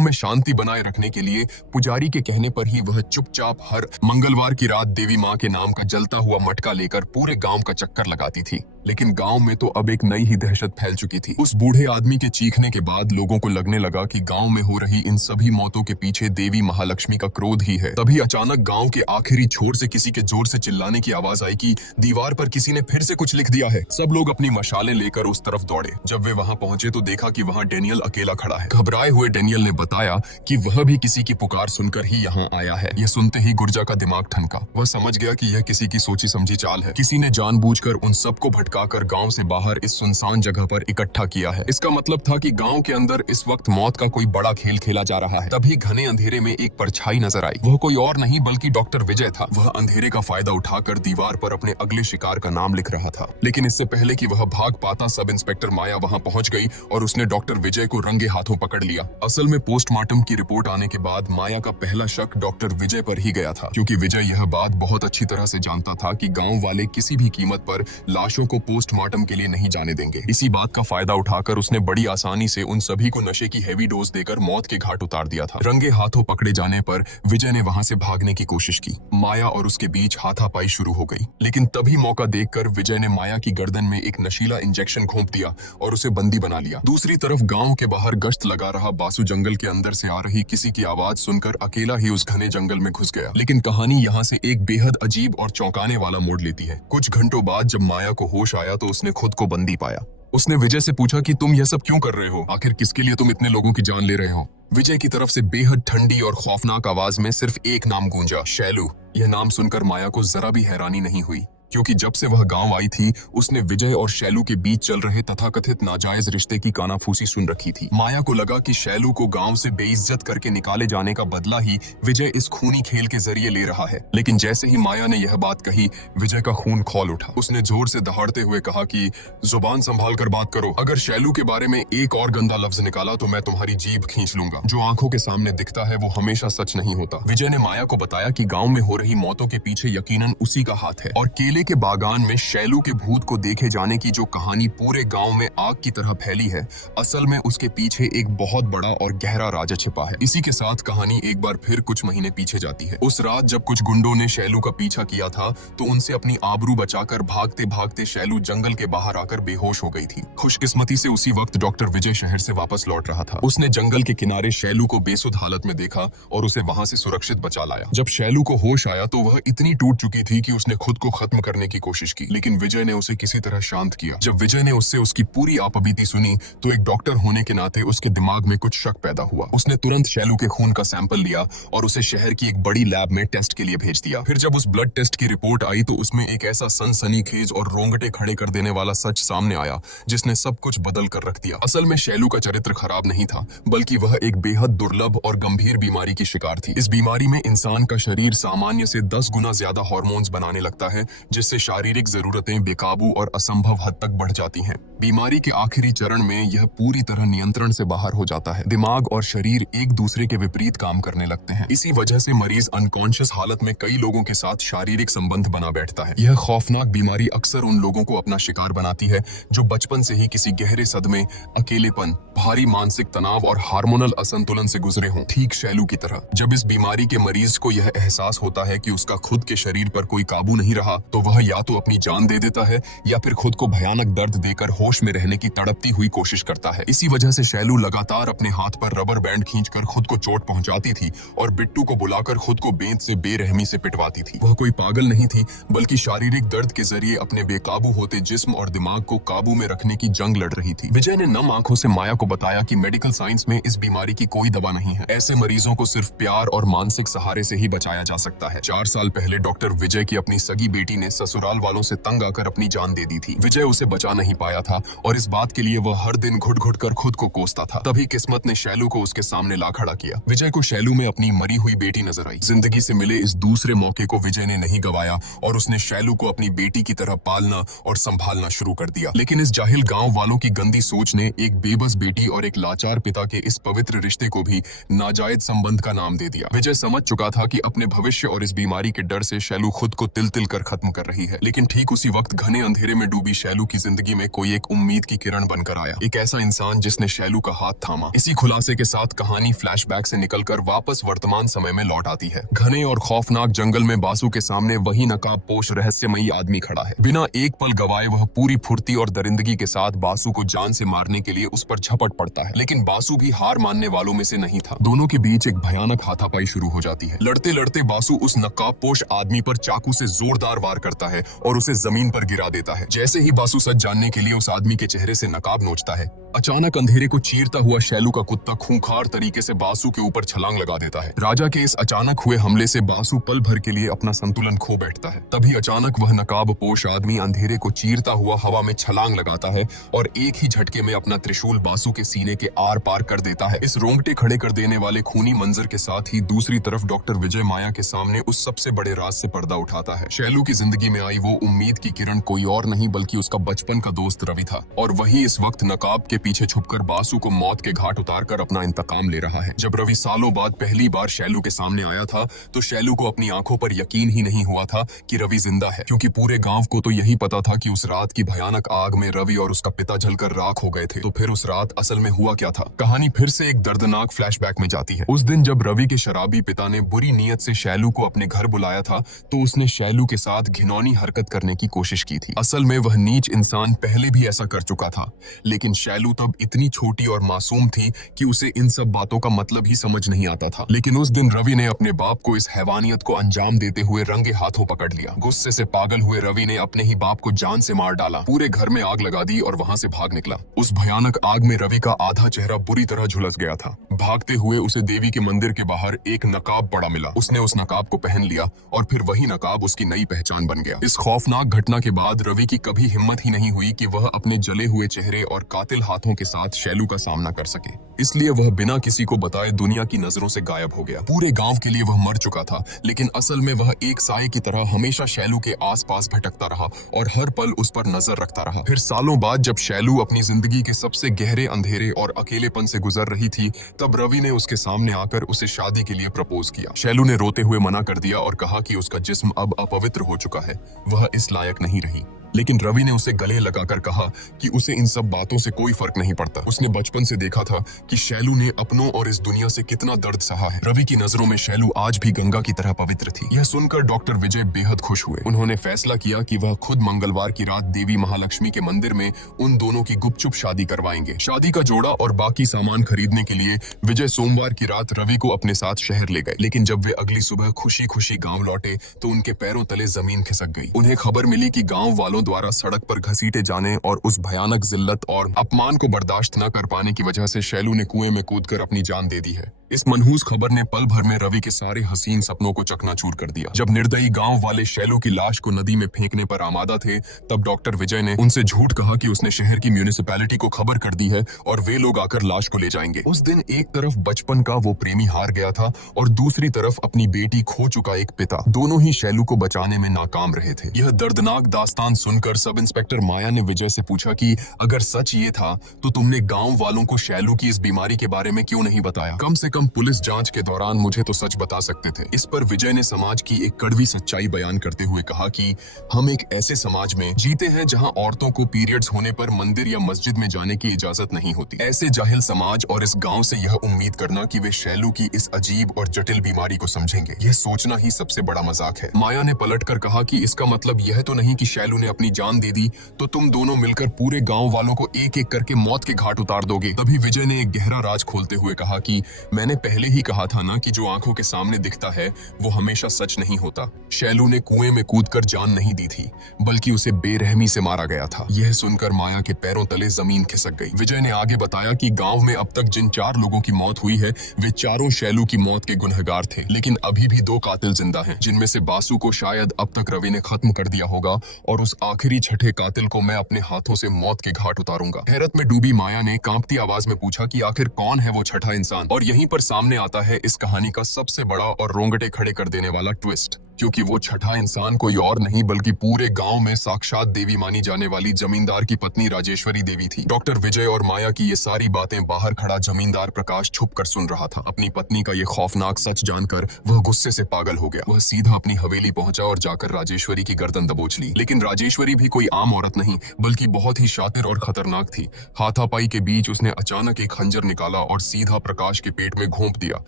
में शांति बनाए रखने के लिए पुजारी के कहने पर ही वह चुपचाप हर मंगलवार की रात देवी माँ के नाम का जलता हुआ मटका लेकर पूरे गांव का चक्कर लगाती थी। लेकिन गांव में तो अब एक नई ही दहशत फैल चुकी थी। उस बूढ़े आदमी के चीखने के बाद लोगों को लगने लगा कि गांव में हो रही इन सभी मौतों के पीछे देवी महालक्ष्मी का क्रोध ही है। तभी अचानक गांव के आखिरी छोर से किसी के जोर से चिल्लाने की आवाज आई कि दीवार पर किसी ने फिर से कुछ लिख दिया है। सब लोग अपनी मशालें लेकर उस तरफ दौड़े। जब वे वहां पहुंचे तो देखा कि वहां डेनियल अकेला खड़ा है। घबराए हुए डेनियल ने बताया कि वह भी किसी की पुकार सुनकर ही यहाँ आया है। यह सुनते ही गुर्जा का दिमाग ठनका। वह समझ गया कि यह किसी की सोची समझी चाल है। किसी ने जानबूझकर उन सबको भटकाकर गांव से बाहर इस सुनसान जगह पर इकट्ठा किया है। इसका मतलब था कि गांव के अंदर इस वक्त मौत का कोई बड़ा खेल खेला जा रहा है। तभी घने अंधेरे में एक परछाई नजर आई। वह कोई और नहीं बल्कि डॉक्टर विजय था। वह अंधेरे का फायदा उठाकर दीवार पर अपने अगले शिकार का नाम लिख रहा था। लेकिन इससे पहले कि वह भाग पाता सब इंस्पेक्टर माया वहां पहुंच गई और उसने डॉक्टर विजय को रंगे हाथों पकड़ लिया। असल में पोस्टमार्टम की रिपोर्ट आने के बाद माया का पहला शक डॉक्टर विजय पर ही गया था, क्योंकि विजय यह बात बहुत अच्छी तरह से जानता था कि गांव वाले किसी भी कीमत पर लाशों को पोस्टमार्टम के लिए नहीं जाने देंगे। इसी बात का फायदा उठाकर उसने बड़ी आसानी से उन सभी को नशे की हेवी डोज देकर मौत के घाट उतार दिया था। रंगे हाथों पकड़े जाने पर विजय ने वहां से भागने की कोशिश की। माया और उसके बीच हाथापाई शुरू हो गई, लेकिन तभी मौका देखकर विजय ने माया की गर्दन में एक नशीला इंजेक्शन घोंप दिया और उसे बंदी बना लिया। दूसरी तरफ गांव के बाहर गश्त लगा रहा बासु जंगल के अंदर से आ रही किसी की आवाज सुनकर अकेला ही उस घने जंगल में घुस गया। लेकिन कहानी यहाँ से एक बेहद अजीब और चौंकाने वाला मोड़ लेती है। कुछ घंटों बाद जब माया को होश आया तो उसने खुद को बंदी पाया। उसने विजय से पूछा कि तुम यह सब क्यों कर रहे हो? आखिर किसके लिए तुम इतने लोगों की जान ले रहे हो? विजय की तरफ से बेहद ठंडी और खौफनाक आवाज में सिर्फ एक नाम गूंजा, शैलू। यह नाम सुनकर माया को जरा भी हैरानी नहीं हुई, क्योंकि जब से वह गांव आई थी उसने विजय और शैलू के बीच चल रहे तथाकथित नाजायज रिश्ते की कानाफूसी सुन रखी थी। माया को लगा कि शैलू को गांव से बेइज्जत करके निकाले जाने का बदला ही विजय इस खूनी खेल के जरिए ले रहा है। लेकिन जैसे ही माया ने यह बात कही, विजय का खून खौल उठा। उसने जोर से दहाड़ते हुए कहा कि जुबान संभाल कर बात करो। अगर शैलू के बारे में एक और गंदा लफ्ज निकाला तो मैं तुम्हारी जीभ खींच लूंगा। जो आंखों के सामने दिखता है वो हमेशा सच नहीं होता। विजय ने माया को बताया कि गांव में हो रही मौतों के पीछे यकीनन उसी का हाथ है, और केले के बागान में शैलू के भूत को देखे जाने की जो कहानी पूरे गांव में आग की तरह फैली है, असल में उसके पीछे एक बहुत बड़ा और गहरा राज छिपा है। इसी के साथ कहानी एक बार फिर कुछ महीने पीछे जाती है। उस रात जब कुछ गुंडों ने शैलू का पीछा किया था तो उनसे अपनी आबरू बचाकर भागते भागते शैलू जंगल के बाहर आकर बेहोश हो गई थी। खुशकिस्मती से उसी वक्त डॉक्टर विजय शहर से वापस लौट रहा था। उसने जंगल के किनारे शैलू को बेसुध हालत में देखा और उसे वहां से सुरक्षित बचा लाया। जब शैलू को होश आया तो वह इतनी टूट चुकी थी कि उसने खुद को खत्म करने की कोशिश की, लेकिन विजय ने उसे किसी तरह शांत किया। जब विजय ने उससे उसकी पूरी आपबीती सुनी तो एक डॉक्टर होने के नाते उसके दिमाग में कुछ शक पैदा हुआ। उसने तुरंत शैलू के खून का सैंपल लिया और उसे शहर की एक बड़ी लैब में टेस्ट के लिए भेज दिया। फिर जब उस ब्लड टेस्ट की रिपोर्ट आई तो उसमें एक ऐसा सनसनीखेज और रोंगटे खड़े कर देने वाला सच सामने आया जिसने सब कुछ बदल कर रख दिया। असल में शैलू का चरित्र खराब नहीं था, बल्कि वह एक बेहद दुर्लभ और गंभीर बीमारी की शिकार थी। इस बीमारी में इंसान का शरीर सामान्य से 10 गुना ज्यादा हार्मोन्स बनाने लगता है, जिससे शारीरिक जरूरतें बेकाबू और असंभव हद तक बढ़ जाती हैं। बीमारी के आखिरी चरण में यह पूरी तरह नियंत्रण से बाहर हो जाता है। दिमाग और शरीर एक दूसरे के विपरीत काम करने लगते हैं। इसी वजह से मरीज अनकॉन्शियस हालत में कई लोगों के साथ शारीरिक संबंध बना बैठता है। यह खौफनाक बीमारी अक्सर उन लोगों को अपना शिकार बनाती है जो बचपन से ही किसी गहरे सदमे, अकेलेपन, भारी मानसिक तनाव और हार्मोनल असंतुलन से गुजरे हों, ठीक शैलू की तरह। जब इस बीमारी के मरीज को यह एहसास होता है कि उसका खुद के शरीर पर कोई काबू नहीं रहा तो वह या तो अपनी जान दे देता है या फिर खुद को भयानक दर्द देकर होश में रहने की तड़पती हुई कोशिश करता है। इसी वजह से शैलू लगातार अपने हाथ पर रबर बैंड खींचकर खुद को चोट पहुंचाती थी और बिट्टू को बुलाकर खुद को बेंत से बेरहमी से पिटवाती थी। वह कोई पागल नहीं थी, बल्कि शारीरिक दर्द के जरिए अपने बेकाबू होते जिस्म और दिमाग को काबू में रखने की जंग लड़ रही थी। विजय ने नम आंखों से माया को बताया कि मेडिकल साइंस में इस बीमारी की कोई दवा नहीं है। ऐसे मरीजों को सिर्फ प्यार और मानसिक सहारे से ही बचाया जा सकता है। 4 साल पहले डॉक्टर विजय की अपनी सगी बेटी ने ससुराल वालों से तंग आकर अपनी जान दे दी थी। विजय उसे बचा नहीं पाया था और इस बात के लिए वह हर दिन घुट घुट कर खुद को कोसता था। तभी किस्मत ने शैलू को उसके सामने ला खड़ा किया। विजय को शैलू में अपनी मरी हुई बेटी नजर आई। जिंदगी से मिले इस दूसरे मौके को विजय ने नहीं गवाया और उसने शैलू को अपनी बेटी की तरह पालना और संभालना शुरू कर दिया। लेकिन इस जाहिल गांव वालों की गंदी सोच ने एक बेबस बेटी और एक लाचार पिता के इस पवित्र रिश्ते को भी नाजायज संबंध का नाम दे दिया। विजय समझ चुका था कि अपने भविष्य और इस बीमारी के डर से शैलू खुद को तिल तिल कर खत्म कर रही है। लेकिन ठीक उसी वक्त घने अंधेरे में डूबी शैलू की जिंदगी में कोई एक उम्मीद की किरण बनकर आया। एक ऐसा इंसान जिसने शैलू का हाथ थामा। इसी खुलासे के साथ कहानी फ्लैशबैक से निकलकर वापस वर्तमान समय में लौट आती है। घने और खौफनाक जंगल में बासु के सामने वही नकाबपोश रहस्यमयी आदमी खड़ा है। बिना एक पल गवाए वह पूरी फुर्ती और दरिंदगी के साथ बासु को जान से मारने के लिए उस पर झपट पड़ता है। लेकिन बासु भी हार मानने वालों में से नहीं था। दोनों के बीच एक भयानक हाथापाई शुरू हो जाती है। लड़ते लड़ते बासु उस नकाबपोश आदमी पर चाकू से जोरदार वार करता है और उसे जमीन पर गिरा देता है। जैसे ही बासु सच जानने के लिए उस आदमी के चेहरे से नकाब नोचता है, अचानक अंधेरे को चीरता हुआ शैलू का कुत्ता खूंखार तरीके से बासु के ऊपर छलांग लगा देता है। राजा के इस अचानक हुए हमले से बासु पल भर के लिए अपना संतुलन खो बैठता है। तभी अचानक वह नकाबपोश आदमी अंधेरे को चीरता हुआ हवा में छलांग लगाता है और एक ही झटके में अपना त्रिशूल बासु के सीने के आर पार कर देता है। इस रोंगटे खड़े कर देने वाले खूनी मंजर के साथ ही दूसरी तरफ डॉक्टर विजय माया के सामने उस सबसे बड़े राज से पर्दा उठाता है। शैलू की जिंदगी में आई वो उम्मीद की किरण कोई और नहीं बल्कि उसका बचपन का दोस्त रवि था और वही इस वक्त नकाब के पीछे छुपकर बासु को मौत के घाट उतारकर अपना इंतकाम ले रहा है। जब रवि सालों बाद पहली बार शैलू के सामने आया था तो शैलू को अपनी आंखों पर यकीन ही नहीं हुआ था कि रवि जिंदा है, क्योंकि पूरे गांव को तो यही पता था कि उस रात की भयानक आग में रवि और उसका पिता जलकर राख हो गए थे। तो फिर उस रात असल में हुआ क्या था? कहानी फिर से एक दर्दनाक फ्लैशबैक में जाती है। उस दिन जब रवि के शराबी पिता ने बुरी नीयत से शैलू को अपने घर बुलाया था तो उसने शैलू के साथ घिनौनी हरकत करने की कोशिश की थी। असल में वह नीच इंसान पहले भी ऐसा कर चुका था, लेकिन शैलू तब इतनी छोटी और मासूम थी कि उसे इन सब बातों का मतलब ही समझ नहीं आता था। लेकिन उस दिन रवि ने अपने बाप को इस हैवानियत को अंजाम देते हुए रंगे हाथों पकड़ लिया। गुस्से से पागल हुए रवि ने अपने ही बाप को जान से मार डाला, पूरे घर में आग लगा दी और वहां से भाग निकला। उस भयानक आग में रवि का आधा चेहरा बुरी तरह झुलस गया था। भागते हुए उसे देवी के मंदिर के बाहर एक नकाब पड़ा मिला। उसने उस नकाब को पहन लिया और फिर वही नकाब उसकी नई पहचान बन गया। इस खौफनाक घटना के बाद रवि की कभी हिम्मत ही नहीं हुई कि वह अपने जले हुए चेहरे और कातिल हाथों के साथ शैलू का सामना कर सके। इसलिए वह बिना किसी को बताए दुनिया की नजरों से गायब हो गया। पूरे गांव के लिए वह मर चुका था, लेकिन असल में वह एक साए की तरह हमेशा शैलू के आसपास भटकता रहा और हर पल उस पर नजर रखता रहा। फिर सालों बाद जब शैलू अपनी जिंदगी के सबसे गहरे अंधेरे और अकेलेपन से गुजर रही थी, तब रवि ने उसके सामने आकर उसे शादी के लिए प्रपोज किया। शैलू ने रोते हुए मना कर दिया और कहा कि उसका जिस्म अब अपवित्र हो चुका है, वह इस लायक नहीं रही। लेकिन रवि ने उसे गले लगाकर कहा कि उसे इन सब बातों से कोई फर्क नहीं पड़ता। उसने बचपन से देखा था कि शैलू ने अपनों और इस दुनिया से कितना दर्द सहा है। रवि की नजरों में शैलू आज भी गंगा की तरह पवित्र थी। यह सुनकर डॉक्टर विजय बेहद खुश हुए। उन्होंने फैसला किया कि वह खुद मंगलवार की रात देवी महालक्ष्मी के मंदिर में उन दोनों की गुपचुप शादी करवाएंगे। शादी का जोड़ा और बाकी सामान खरीदने के लिए विजय सोमवार की रात रवि को अपने साथ शहर ले गए। लेकिन जब वे अगली सुबह खुशी खुशी गाँव लौटे तो उनके पैरों तले जमीन खिसक गई। उन्हें खबर मिली कि गाँव वालों द्वारा सड़क पर घसीटे जाने और उस भयानक जिल्लत और अपमान को बर्दाश्त न कर पाने की वजह से शैलू ने कुएं में कूदकर अपनी जान दे दी है। इस मनहूस खबर ने पल भर में रवि के सारे हसीन सपनों को चकनाचूर कर दिया। जब निर्दयी गांव वाले शैलू की लाश को नदी में फेंकने पर आमादा थे, तब डॉक्टर विजय ने उनसे झूठ कहा कि उसने शहर की म्यूनिसिपैलिटी को खबर कर दी है और वे लोग आकर लाश को ले जाएंगे। उस दिन एक तरफ बचपन का वो प्रेमी हार गया था और दूसरी तरफ अपनी बेटी खो चुका एक पिता। दोनों ही शैलू को बचाने में नाकाम रहे थे। यह दर्दनाक दास्तान सुनकर सब इंस्पेक्टर माया ने विजय से पूछा कि अगर सच ये था तो तुमने गाँव वालों को शैलू की इस बीमारी के बारे में क्यों नहीं बताया? कम से कम पुलिस जांच के दौरान मुझे तो सच बता सकते थे। इस पर विजय ने समाज की एक कड़वी सच्चाई बयान करते हुए कहा कि हम एक ऐसे समाज में जीते हैं जहां औरतों को पीरियड्स होने पर मंदिर या मस्जिद में जाने की इजाजत नहीं होती। ऐसे जाहिल समाज और इस गांव से यह उम्मीद करना कि वे शैलू की इस अजीब और जटिल बीमारी को समझेंगे, यह सोचना ही सबसे बड़ा मजाक है। माया ने पलट कर कहा कि इसका मतलब यह तो नहीं कि शैलू ने अपनी अपनी जान दे दी तो तुम दोनों मिलकर पूरे गांव वालों को एक एक करके मौत के घाट उतार दोगे। तभी विजय ने एक गहरा राज खोलते हुए कहा कि मैंने पहले ही कहा था ना कि जो आंखों के सामने दिखता है वो हमेशा सच नहीं होता। शैलू ने कुएं में कूदकर जान नहीं दी थी, बल्कि उसे बेरहमी से मारा गया था। यह सुनकर माया के पैरों तले जमीन खिसक गई। विजय ने आगे बताया कि गांव में अब तक जिन 4 लोगों की मौत हुई है वे चारों शैलू की मौत के गुनहगार थे, लेकिन अभी भी 2 कातिल जिंदा हैं, जिनमें से बासु को शायद अब तक रवि ने खत्म कर दिया होगा और उस आखिरी छठे कातिल को मैं अपने हाथों से मौत के घाट उतारूंगा। हैरत में डूबी माया ने कांपती आवाज में पूछा कि आखिर कौन है वो छठा इंसान। और यहीं पर सामने आता है इस कहानी का सबसे बड़ा और रोंगटे खड़े कर देने वाला ट्विस्ट, क्योंकि वो छठा इंसान कोई और नहीं बल्कि पूरे गांव में साक्षात देवी मानी जाने वाली जमींदार की पत्नी राजेश्वरी देवी थी। डॉक्टर विजय और माया की ये सारी बातें बाहर खड़ा जमींदार प्रकाश छुपकर सुन रहा था। अपनी पत्नी का ये खौफनाक सच जानकर वह गुस्से से पागल हो गया। वह सीधा अपनी हवेली पहुंचा और जाकर राजेश्वरी की गर्दन दबोच ली। लेकिन राजेश्वरी भी कोई आम औरत नहीं बल्कि बहुत ही शातिर और खतरनाक थी। हाथापाई के बीच उसने अचानक एक खंजर निकाला और सीधा प्रकाश के पेट में घोंप दिया।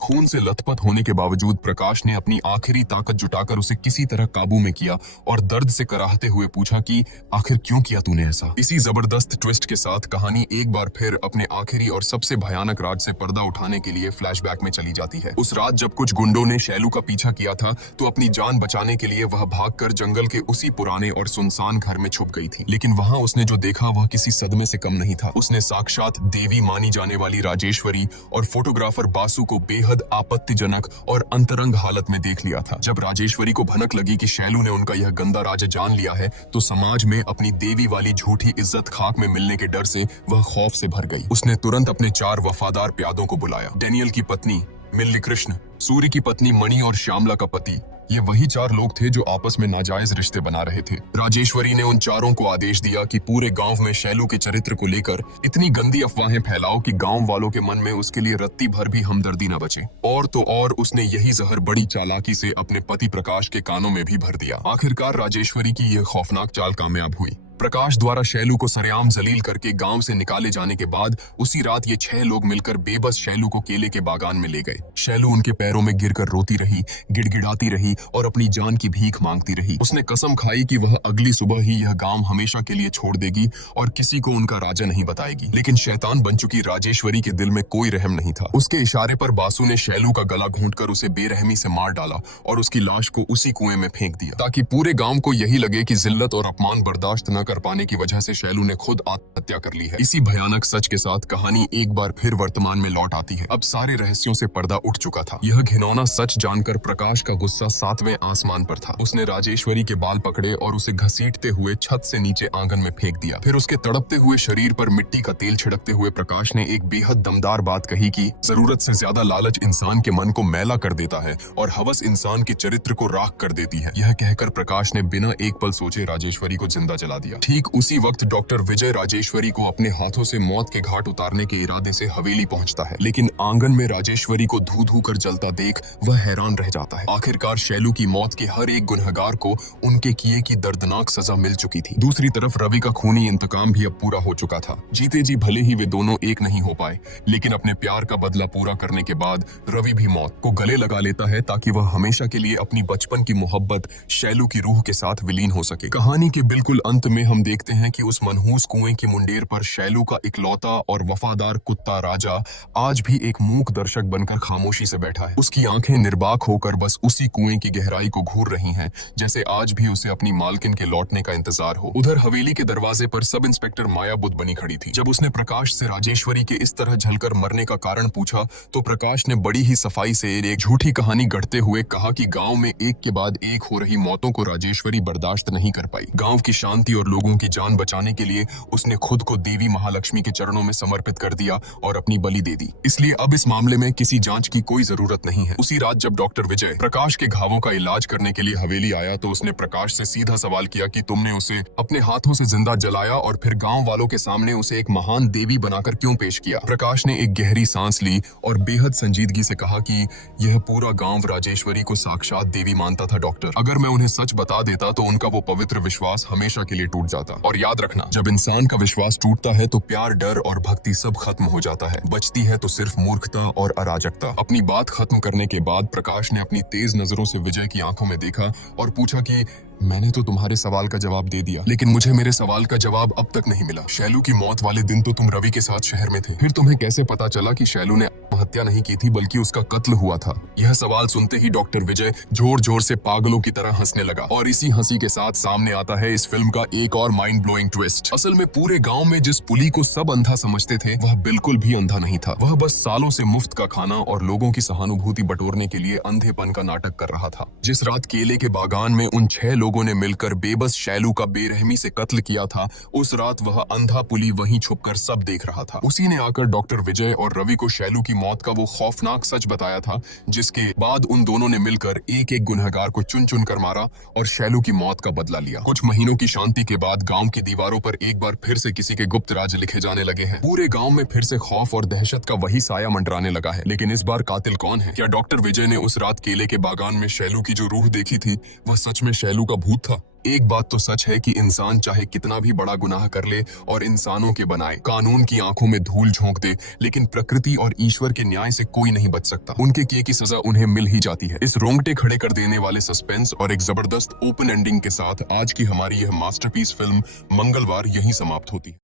खून से लथपथ होने के बावजूद प्रकाश ने अपनी आखिरी ताकत जुटाकर उसे किसी तरह काबू में किया और दर्द से कराहते हुए पूछा कि आखिर क्यों किया तूने ऐसा। इसी जबरदस्त ट्विस्ट के साथ कहानी एक बार फिर अपने आखिरी और सबसे भयानक राज से पर्दा उठाने के लिए फ्लैशबैक में चली जाती है। उस रात जब कुछ गुंडों ने शैलू का पीछा किया था तो अपनी जान बचाने के लिए वह भागकर जंगल के उसी पुराने और सुनसान घर में छुप गई थी। लेकिन वहां उसने जो देखा वह किसी सदमे से कम नहीं था। उसने साक्षात देवी मानी जाने वाली राजेश्वरी और फोटोग्राफर बासु को बेहद आपत्तिजनक और अंतरंग हालत में देख लिया था। जब राजेश्वरी को भनक लगी कि शैलू ने उनका यह गंदा राज जान लिया है तो समाज में अपनी देवी वाली झूठी इज्जत खाक में मिलने के डर से वह खौफ से भर गई। उसने तुरंत अपने 4 वफादार प्यादों को बुलाया। डैनियल की पत्नी मिल्ली कृष्ण, सूर्य की पत्नी मणि और श्यामला का पति, ये वही 4 लोग थे जो आपस में नाजायज रिश्ते बना रहे थे। राजेश्वरी ने उन चारों को आदेश दिया कि पूरे गांव में शैलू के चरित्र को लेकर इतनी गंदी अफवाहें फैलाओ कि गांव वालों के मन में उसके लिए रत्ती भर भी हमदर्दी न बचे। और तो और उसने यही जहर बड़ी चालाकी से अपने पति प्रकाश के कानों में भी भर दिया। आखिरकार राजेश्वरी की यह खौफनाक चाल कामयाब हुई। प्रकाश द्वारा शैलू को सरेआम जलील करके गांव से निकाले जाने के बाद उसी रात ये 6 लोग मिलकर बेबस शैलू को केले के बागान में ले गए। शैलू उनके पैरों में गिरकर रोती रही, गिड़गिड़ाती रही और अपनी जान की भीख मांगती रही। उसने कसम खाई कि वह अगली सुबह ही यह गांव हमेशा के लिए छोड़ देगी और किसी को उनका राजा नहीं बताएगी। लेकिन शैतान बन चुकी राजेश्वरी के दिल में कोई रहम नहीं था। उसके इशारे पर बासु ने शैलू का गला घूंटकर उसे बेरहमी से मार डाला और उसकी लाश को उसी कुएं में फेंक दिया, ताकि पूरे गांव को यही लगे कि जिल्लत और अपमान बर्दाश्त न कर पाने की वजह से शैलू ने खुद आत्महत्या कर ली है। इसी भयानक सच के साथ कहानी एक बार फिर वर्तमान में लौट आती है। अब सारे रहस्यों से पर्दा उठ चुका था। यह घिनौना सच जानकर प्रकाश का गुस्सा 7वें आसमान पर था। उसने राजेश्वरी के बाल पकड़े और उसे घसीटते हुए छत से नीचे आंगन में फेंक दिया। फिर उसके तड़पते हुए शरीर पर मिट्टी का तेल छिड़कते हुए प्रकाश ने एक बेहद दमदार बात कही कि जरूरत से ज्यादा लालच इंसान के मन को मैला कर देता है और हवस इंसान के चरित्र को राख कर देती है। यह कहकर प्रकाश ने बिना एक पल सोचे राजेश्वरी को जिंदा जला दिया। ठीक उसी वक्त डॉक्टर विजय राजेश्वरी को अपने हाथों से मौत के घाट उतारने के इरादे से हवेली पहुंचता है। लेकिन आंगन में राजेश्वरी को धू धू कर जलता देख वह हैरान रह जाता है। आखिरकार शैलू की मौत के हर एक गुनहगार को उनके किए की दर्दनाक सजा मिल चुकी थी। दूसरी तरफ रवि का खूनी इंतकाम भी अब पूरा हो चुका था। जीते जी भले ही वे दोनों एक नहीं हो पाए, लेकिन अपने प्यार का बदला पूरा करने के बाद रवि भी मौत को गले लगा लेता है ताकि वह हमेशा के लिए अपनी बचपन की मोहब्बत शैलू की रूह के साथ विलीन हो सके। कहानी के बिल्कुल अंत में हम देखते हैं कि उस मनहूस कुएं की मुंडेर पर शैलू का इकलौता और वफादार कुत्ता राजा आज भी एक मूक दर्शक बनकर खामोशी से बैठा है। उसकी आंखें निर्बाक होकर बस उसी कुएं की गहराई को घूर रही हैं, जैसे आज भी उसे अपनी मालकिन के लौटने का इंतजार हो। उधर हवेली के दरवाजे पर सब इंस्पेक्टर माया बुद्ध बनी खड़ी थी। जब उसने प्रकाश से राजेश्वरी के इस तरह झलकर मरने का कारण पूछा तो प्रकाश ने बड़ी ही सफाई से एक झूठी कहानी गढ़ते हुए कहा कि गांव में एक के बाद एक हो रही मौतों को राजेश्वरी बर्दाश्त नहीं कर पाई। गांव की शांति और लोगों की जान बचाने के लिए उसने खुद को देवी महालक्ष्मी के चरणों में समर्पित कर दिया और अपनी बलि दे दी। इसलिए अब इस मामले में किसी जांच की कोई जरूरत नहीं है। उसी रात जब डॉक्टर विजय प्रकाश के घावों का इलाज करने के लिए हवेली आया तो उसने प्रकाश से सीधा सवाल किया कि तुमने उसे अपने हाथों से जिंदा जलाया और फिर गांव वालों के सामने उसे एक महान देवी बनाकर क्यों पेश किया। प्रकाश ने एक गहरी सांस ली और बेहद संजीदगी से कहा कि यह पूरा गांव राजेश्वरी को साक्षात देवी मानता था डॉक्टर। अगर मैं उन्हें सच बता देता तो उनका वो पवित्र विश्वास हमेशा के लिए टूट जाता। और याद रखना, जब इंसान का विश्वास टूटता है तो प्यार, डर और भक्ति सब खत्म हो जाता है। बचती है तो सिर्फ मूर्खता और अराजकता। अपनी बात खत्म करने के बाद प्रकाश ने अपनी तेज नजरों से विजय की आंखों में देखा और पूछा कि मैंने तो तुम्हारे सवाल का जवाब दे दिया, लेकिन मुझे मेरे सवाल का जवाब अब तक नहीं मिला। शैलू की मौत वाले दिन तो तुम रवि के साथ शहर में थे, फिर तुम्हें कैसे पता चला कि शैलू ने हत्या नहीं की थी बल्कि उसका कत्ल हुआ था? यह सवाल सुनते ही डॉक्टर विजय जोर जोर से पागलों की तरह हंसने लगा, और इसी हंसी के साथ सामने आता है इस फिल्म का एक और माइंड ब्लोइंग ट्विस्ट। असल में पूरे गांव में जिस पुली को सब अंधा समझते थे, वह बिल्कुल भी अंधा नहीं था। वह बस सालों से मुफ्त का खाना और लोगों की सहानुभूति बटोरने के लिए अंधेपन का नाटक कर रहा था। जिस रात केले के बागान में उन 6 लोगों ने मिलकर बेबस शैलू का बेरहमी से कत्ल किया था, उस रात वह अंधा पुली वहीं छुपकर सब देख रहा था। उसी ने आकर डॉक्टर विजय और रवि को शैलू की मौत का वो खौफनाक सच बताया था, जिसके बाद उन दोनों ने मिलकर एक एक गुनहगार को चुन चुन कर मारा और शैलू की मौत का बदला लिया। कुछ महीनों की शांति के बाद गांव की दीवारों पर एक बार फिर से किसी के गुप्त राज लिखे जाने लगे हैं। पूरे गांव में फिर से खौफ और दहशत का वही साया मंडराने लगा है। लेकिन इस बार कातिल कौन है? क्या डॉक्टर विजय ने उस रात केले के बागान में शैलू की जो रूह देखी थी, वह सच में शैलू का भूत था? एक बात तो सच है कि इंसान चाहे कितना भी बड़ा गुनाह कर ले और इंसानों के बनाए कानून की आंखों में धूल झोंक दे, लेकिन प्रकृति और ईश्वर के न्याय से कोई नहीं बच सकता। उनके किए की सजा उन्हें मिल ही जाती है। इस रोंगटे खड़े कर देने वाले सस्पेंस और एक जबरदस्त ओपन एंडिंग के साथ आज की हमारी यह मास्टरपीस फिल्म मंगलवार यहीं समाप्त होती है।